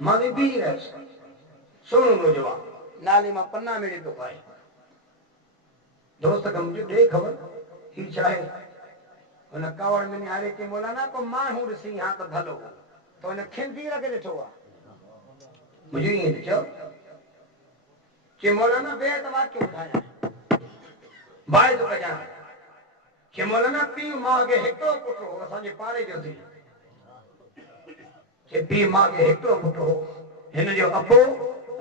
माने भी रह सोनू नौजवान नाली में पन्ना मेरे तो पाए दोस्त का मुझे दे खबर ही चाहे उन कावड़ में निहारे के मौलाना को मां हूं सी यहां तो भलो तो उन खिंदी रखे ॾिठो आहे मुझे ये ॾिठो कि मौलाना बेतवा क्यों उठाया बाय तो कजा कि मौलाना पी मां के हिकड़ो पुट हो असांजे पाड़े जो थी कि पी मां के हिकड़ो पुट हो हिन जो अबो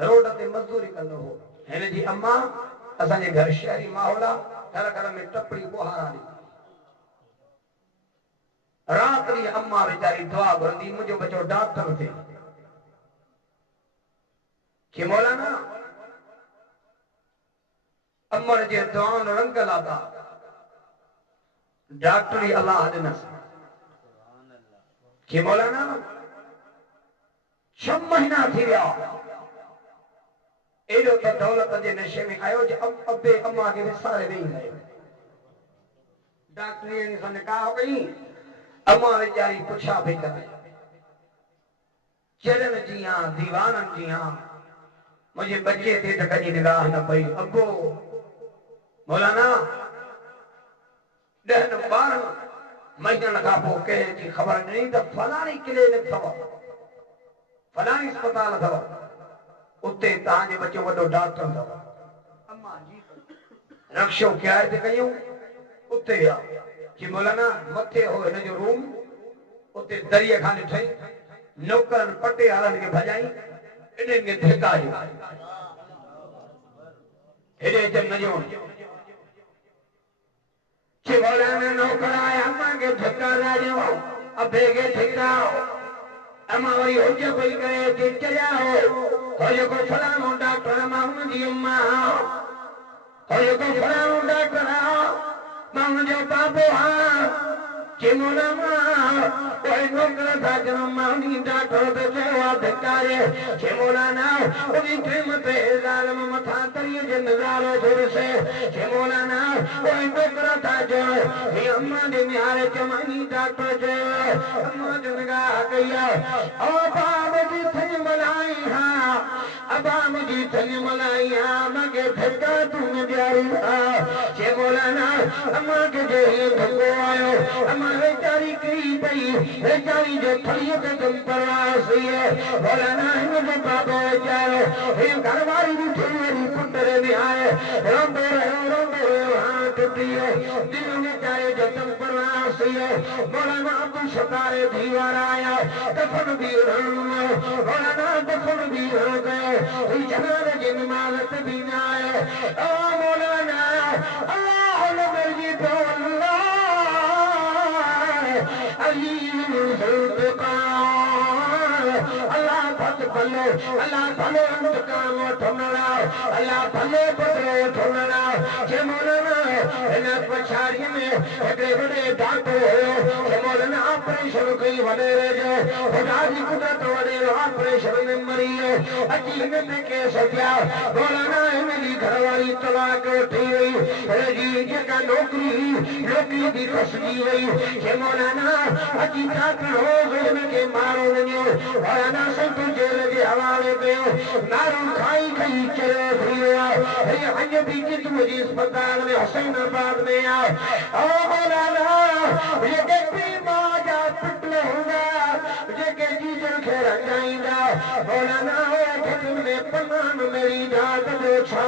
रोड ते मजदूरी कंदो हो हिन जी अम्मा असांजे घर शहरी माहौल घर घर में टपड़ी बोहारा दी रात री अम्मा बेचारी दुआ भरंदी मुझो बच्चो डॉक्टर थे कि मौलाना अमर जे दुआन रंग लाता डॉक्टरी अल्लाह दिनस कि मौलाना 6 महीना थी विया एडो तो दौलत जे नशे में आयो जो अबे अम्मा के विसारे वेही गयो डॉक्टरी ने सन कहा कई अम्मा बेचारी पुछा पई करे चरण जी हां दीवानन जी हां मुझे बच्चे थे तो कहीं निगाह न पई अबो मौलाना 10 12 महीनन का पो के जी खबर नहीं तो फलानी क्लिनिक थवा फलानी अस्पताल थवा उते ताजे बच्चो वडो डॉक्टर थवा अम्मा जी रक्षो क्या है कयूं उते आ कि मौलाना मथे हो इन जो रूम उते दरिया खाने ठई नौकरन पटे हालन के भजाई इने के धक्का जो हेडे जन न जो कि मौलाना नौकर आया अम्मा के धक्का राजो अबे के धक्का अम्मा वरी होज पई करे कि चया हो जो को फलानो डॉक्टर मां जी अम्मा हो जो को फलानो डॉक्टर मां जो बाबू हां कि मौलाना ओए नौकर था जन मानी डॉक्टर तो चवा धक्कारे कि मौलाना ओदी प्रेम पे जालम मथा तरिए जे नजारो थोर से कि मौलाना ओए नौकर था जो ये अम्मा दे निहारे चमानी डॉक्टर जो अम्मा जो निगाह कया ओ बाबू जी थई मलाई हां अबा मुझी थई मलाई हां मगे धक्का तुम जारी हां कि मौलाना अम्मा के जो ये धक्को आयो अम्मा बेचारी कई पई बेचारी जो थलिए के तुम परवासी है मौलाना इन जो बाबो जाओ ये घरवाली भी थोड़ी पुंडरे में आए रोंदो रहो हां टूटिए दिल में चाहे जो तुम परवासी है मौलाना अब्दुल शतारे दीवार आया दफन भी मौलाना दफन भी हो गए जनारे की नमाज भी ना आए ओ मौलाना अल्लाह नबी तो अल्लाह फत भले अल्लाह भले इंतकाम ठोनड़ा अल्लाह भले बदले ठोनड़ा जे मौलाना इन पछाड़ी में एकड़े बड़े डॉक्टर हो जे मौलाना ऑपरेशन कई वडे रे जो खुदा जी कुदरत वडे ऑपरेशन में मरी अची इन ते के सजा मौलाना मेरी घरवाली तलाक उठी गई जी जका नौकरी दी फसजी गई जे मौलाना अची डॉक्टर हो उनके मारो वञो मौलाना संत जेल जे हवाले कयो नारो खाई चरे थी वियो अञ बि कित मुंहिंजी अस्पताल में हुसैनाबाद में आ ओ मौलाना जेके पीउ मां जा पुट हूंदा जेके जीजर खे रंगाईंदा मौलाना घटनि में पनान मेरी दाद जो छा